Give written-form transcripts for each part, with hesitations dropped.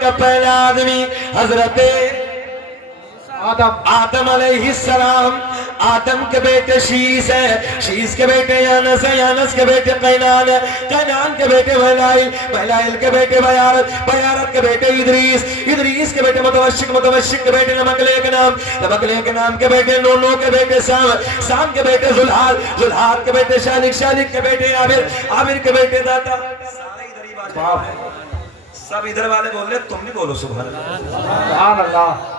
کا پہلا آدمی حضرت آدم علیہ السلام. آدم کے بیٹے شیس ہیں, شیس کے بیٹے یانس ہیں, یانس کے بیٹے قینان ہیں, قینان کے بیٹے مہلائل, مہلائل کے بیٹے بیارت, بیارت کے بیٹے ادریس, ادریس کے بیٹے متوشق, متوشق کے بیٹے نمکلے کے نام, نمکلے کے نام کے بیٹے نو, نو کے بیٹے سام, سام کے بیٹے زلحال, زلحال کے بیٹے شالک, شالک کے بیٹے عامر, عامر کے بیٹے داتا. سارے ادھر ہی بات ہے, سب ادھر والے بول رہے, تم نہیں بولو سبحان اللہ, سبحان اللہ.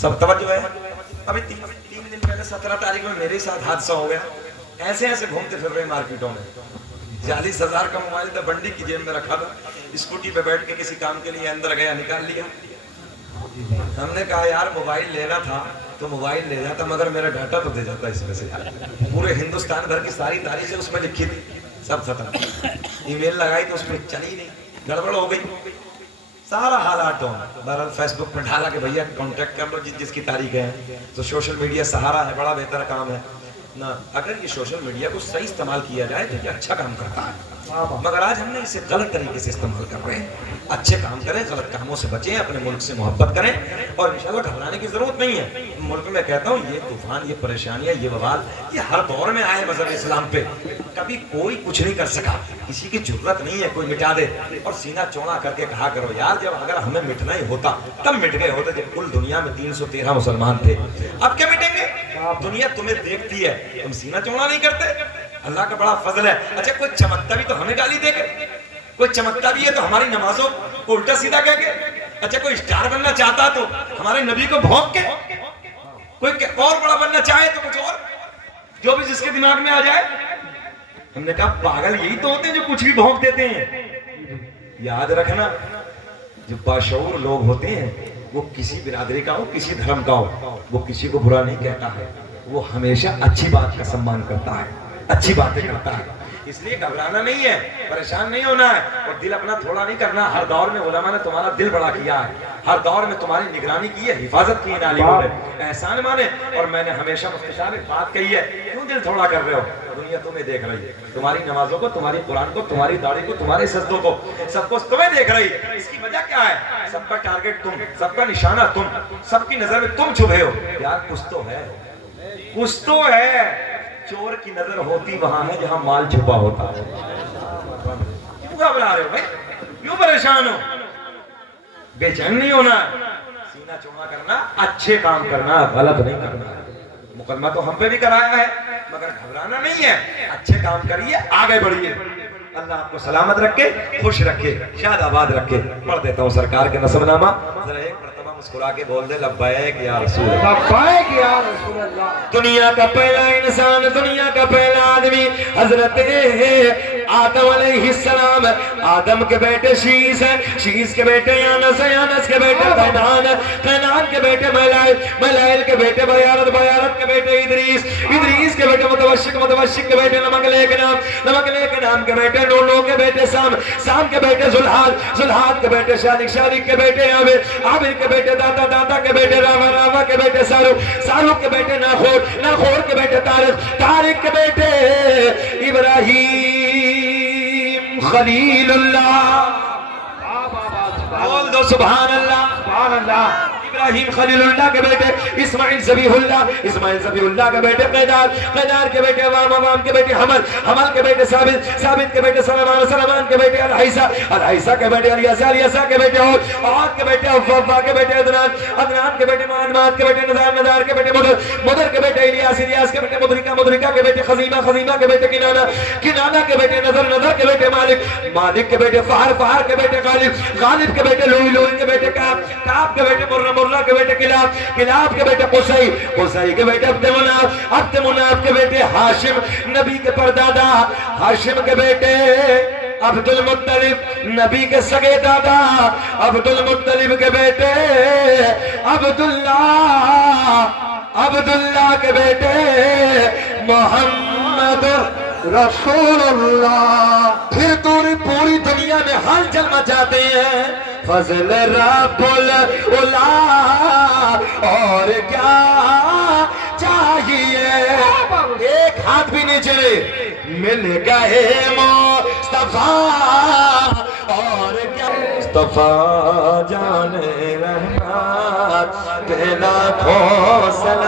سب توجہ ہے. ابھی 3 دن پہلے 17 تاریخ میں میرے ساتھ حادثہ ہو گیا. ایسے ایسے گھومتے پھر رہے مارکیٹوں میں, 40,000 کا موبائل تھا, بنڈی کی جیب میں رکھا تھا, اسکوٹی پہ بیٹھ کے کسی کام کے لیے اندر گیا, نکال لیا. ہم نے کہا یار موبائل لینا تھا تو موبائل لے جاتا, مگر میرا ڈاٹا تو دے جاتا اس میں سے. پورے ہندوستان بھر کی ساری تاریخیں اس میں لکھی تھی, سب ختم. ای میل لگائی تو اس میں چلی نہیں, گڑبڑ ہو گئی, سارا حالات ہو. بہرحال فیس بک پہ ڈالا کہ بھیا کانٹیکٹ کر لو جس کی تاریخ ہے. تو سوشل میڈیا سہارا ہے, بڑا بہتر کام ہے نا. اگر یہ سوشل میڈیا کو صحیح استعمال کیا جائے تو یہ اچھا کام کرتا ہے, مگر آج ہم نے اسے غلط طریقے سے استعمال کر رہے ہیں. اچھے کام کریں, غلط کاموں سے بچیں, اپنے ملک سے محبت کریں, اور انشاءاللہ گھبرانے کی ضرورت نہیں ہے. ملک میں کہتا ہوں یہ طوفان, یہ پریشانیاں, یہ وبال, یہ ہر دور میں آئے مذہب اسلام پہ. کبھی کوئی کچھ نہیں کر سکا, کسی کی ضرورت نہیں ہے کوئی مٹا دے. اور سینہ چوڑا کر کے کہا کرو یار جب اگر ہمیں مٹنا ہی ہوتا تب مٹ گئے ہوتے, جب کل دنیا میں 313 مسلمان تھے, اب کیا مٹیں گے؟ دنیا تمہیں دیکھتی ہے, تم سینہ چوڑا نہیں کرتے. اللہ کا بڑا فضل ہے. اچھا کوئی چمکتا بھی تو ہمیں گالی دے کے, کوئی چمکتا بھی ہے تو ہماری نمازوں کو الٹا سیدھا کہہ کے, اچھا کوئی اسٹار بننا چاہتا تو ہمارے نبی کو بھونک کے, کوئی اور بڑا بننا چاہے تو کچھ اور, جو بھی جس کے دماغ میں آ جائے. ہم نے کہا پاگل یہی تو ہوتے ہیں جو کچھ بھی بھونک دیتے ہیں. یاد رکھنا جو باشعور لوگ ہوتے ہیں وہ کسی برادری کا ہو, کسی دھرم کا ہو, وہ کسی کو برا نہیں کہتا ہے, وہ ہمیشہ اچھی بات کا سمان کرتا ہے, اچھی باتیں کرتا ہے. اس لیے گھبرانا نہیں ہے, پریشان نہیں ہونا ہے, اور دل اپنا تھوڑا نہیں کرنا. ہر دور میں علماء نے تمہارا دل بڑا کیا ہے, ہر دور میں تمہاری نگرانی کی ہے, حفاظت کی ہے, عالموں نے احسان مانے. اور میں نے ہمیشہ مفتی صاحب ایک بات کہی ہے, کیوں دل تھوڑا کر رہے ہو؟ دنیا تمہیں دیکھ رہی ہے, تمہاری نمازوں کو, تمہاری قرآن کو, تمہاری داڑھی کو, تمہارے سجدوں کو, سب کو تمہیں دیکھ رہی ہے. اس کی وجہ کیا ہے؟ سب کا ٹارگٹ تم, سب کا نشانہ تم, سب کی نظر میں تم چھپے ہو. یار کچھ تو ہے, کچھ تو ہے. چور کی نظر ہوتی وہاں ہے جہاں مال چھپا ہوتا ہے. کیوں گھبرا رہے ہو بھائی, کیوں پریشان ہو؟ بے چین نہیں ہونا, سینہ چوڑا کرنا, اچھے کام کرنا, غلط نہیں کرنا. مقدمہ تو ہم پہ بھی کرایا ہے, مگر گھبرانا نہیں ہے. اچھے کام کریے, آگے بڑھیے. اللہ آپ کو سلامت رکھے, خوش رکھے, شاد آباد رکھے. پڑھ دیتا ہوں سرکار کے نسب نامہ, ذرا ایک مرتبہ مسکرا کے بول دے لبیک یا رسول اللہ, لبیک یا رسول اللہ. دنیا کا پہلا انسان, دنیا کا پہلا آدمی حضرت آدم علیہ السلام. آدم کے بیٹے شیس ہیں, شیس کے بیٹے یانس ہیں, یانس کے بیٹے قینان ہیں, قینان کے بیٹے مہلائل, مہلائل کے بیٹے بیارت, بیارت کے بیٹے ادریس, ادریس کے بیٹے متوشق, متوشق کے بیٹے نمکلے کے نام, نمکلے کے نام کے بیٹے نو, نو کے بیٹے سام, سام کے بیٹے زلحال, زلحال کے بیٹے شالک, شالک کے بیٹے عامر, عامر کے بیٹے داتا, داتا کے بیٹے راما, راما کے بیٹے سارو, سارو کے بیٹے ناخور, ناخور کے بیٹے طارق, طارق کے بیٹے ابراہیم خلیل اللہ. بول دو سبحان اللہ, سبحان اللہ. ابراہیم خلیل اللہ کے بیٹے اسماعیل ذبیح اللہ, اسماعیل ذبیح اللہ کے بیٹے قیدار, قیدار کے بیٹے عوام, عوام کے بیٹے حمل, حمل کے بیٹے ثابت, ثابت کے بیٹے سلمان, سلمان کے بیٹے الحیسہ, الحیسہ کے بیٹے الیسہ, الیسہ کے بیٹے عود کے بیٹے افوا کے بیٹے عدنان, عدنان کے بیٹے معاد, معاد کے بیٹے نزار, نزار کے بیٹے مدر, مدر کے بیٹے الیاس, الیاس کے بیٹے مدرکہ, مدرکہ کے بیٹے خزیمہ, خزیمہ کے بیٹے کنانہ, کنانہ کے بیٹے نظر, نظر کے بیٹے مالک, مالک کے بیٹے فہر, فہر کے بیٹے غالب, غالب کے بیٹے لوئی, لوئی کے بیٹے کعب, کعب کے بیٹے مرہ, مرہ کے بیٹے کلاب, کلاب کے بیٹے قصی, قصی کے بیٹے عبد مناف, عبد مناف کے بیٹے ہاشم, نبی کے پردادا, ہاشم کے بیٹے عبد المطلب, نبی کے سگے دادا, عبد المطلب کے بیٹے عبداللہ, عبداللہ کے بیٹے محمد رسول اللہ. پھر پوری دنیا میں ہلچل مچاتے ہیں, فضل رب العلا اور کیا چاہیے. ایک ہاتھ بھی نہیں چلے, مل گئے مصطفیٰ مصطفیٰ جان رحمت تیرا کھو سلام